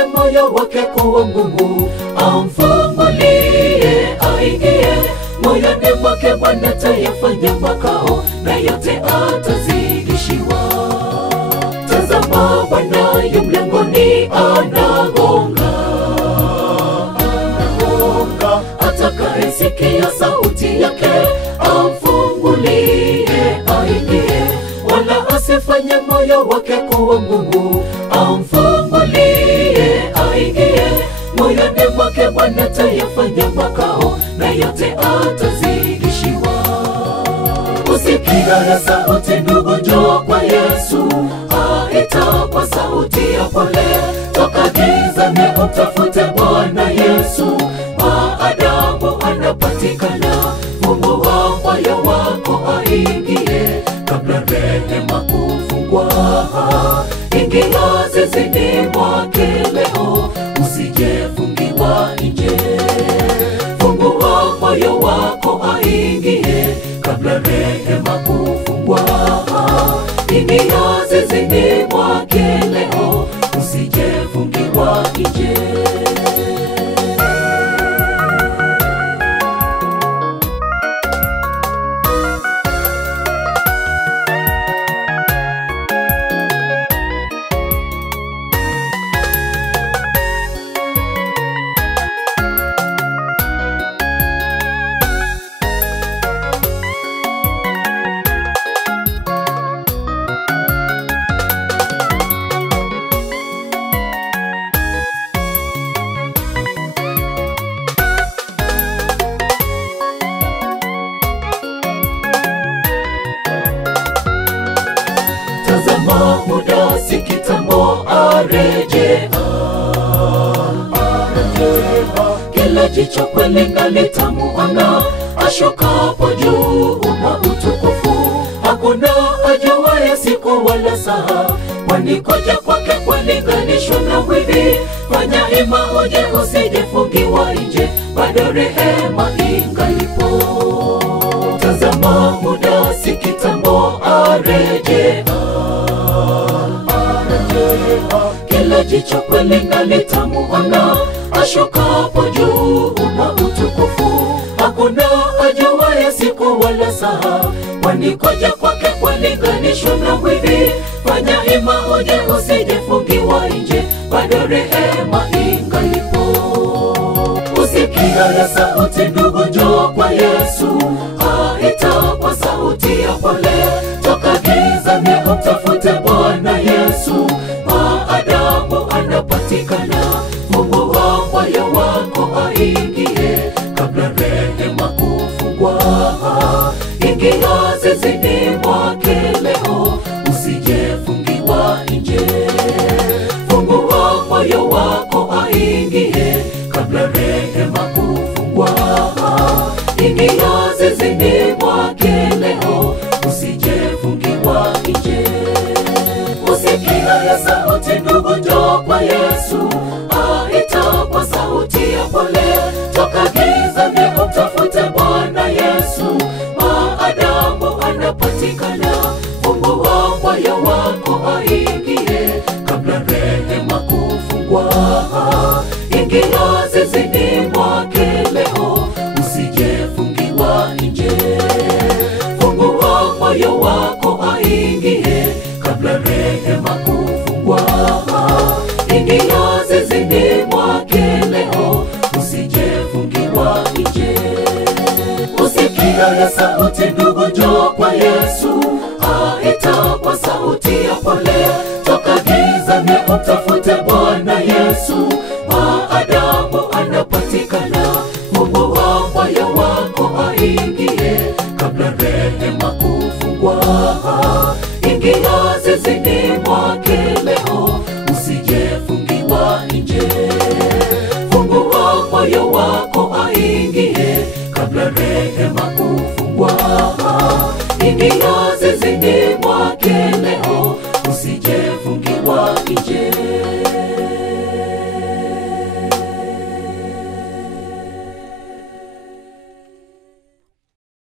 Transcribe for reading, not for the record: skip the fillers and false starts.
asifanye moyo wake kuwa mgumu, amfungulie aingie moyoni mwake. Bwana atayafanya makao na yote atazidishiwa. Tazama, Bwana yu mlangoni anagonga, atakayesikia sauti yake amfungulie aingie, wala asifanye moyo wake kuwa mgumu, amfungulie aingie moyoni mwake. Bwana atayafanya makao na yote atazidishiwa. Usikia sauti ndugu, njoo kwa Yesu, aita kwa sauti ya pole. Toka gizani umtafute Bwana Yesu, maadamu anapatikana. Fungua moyo wako aingie, kabla rehema kufungwa. Ingia zizini mwake leo, usijefungiwa nje. Fungua moyo wako aingie, kabla rehema kufungwa. Ingia zizini mwake leo, usijefungiwa nje. Tazama, muda si kitambo, arejea. Kila jicho kweli nalitamuona, ashukapo juu na utukufu. Hakuna ajuaye siku wala saa, kwani kuja kwake kulinganishwa na mwivi. Fanya hima uje, usijefungiwa nje, bado rehema ingalipo. Tazama, muda si kitambo, arejea. Kila jicho kweli nalitamuona, ashukapo juu na utukufu. Hakuna ajuaye siku wala saa, kwani kuja kwake kulinganishwa na mwivi. Fanya hima uje, usijefungiwa nje, bado rehema ingalipo. Usikia sauti ndugu, njoo kwa Yesu, aita kwa sauti ya pole. Toka gizani umtafute Bwana Yesu, maadamu anapatikana. Fungua moyo wako aingie, kabla rehema kufungwa. Ingia zizini mwake leo, usijefungiwa nje. Fungua moyo wako aingie, kabla rehema kufungwa. Ingia zizini mwake leo, usijefungiwa nje. Usikia sauti ndugu, njoo kwa Yesu, aita kwa sauti ya pole. Toka gizani umtafute Bwana Yesu, maadamu anapatikana. Fungua moyo wako aingie, kabla rehema kufungwa. Ingia zizini mwake leo, usijefungiwa nje. Fungua moyo wako aingie, kabla rehema kufungwa. Ingia zizini mwake leo, usijefungiwa nje. Usikia sauti ndugu, njoo kwa Yesu, aita kwa sauti ya pole. Toka gizani umtafute Bwana Yesu, maadamu anapatikana. Fungua moyo wako aingie, kabla rehema kufungwa. Ingia zizini mwake leo, usijefungiwa nje. Fungua moyo wako aingie, kabla rehema kufungwa. Ingia zizini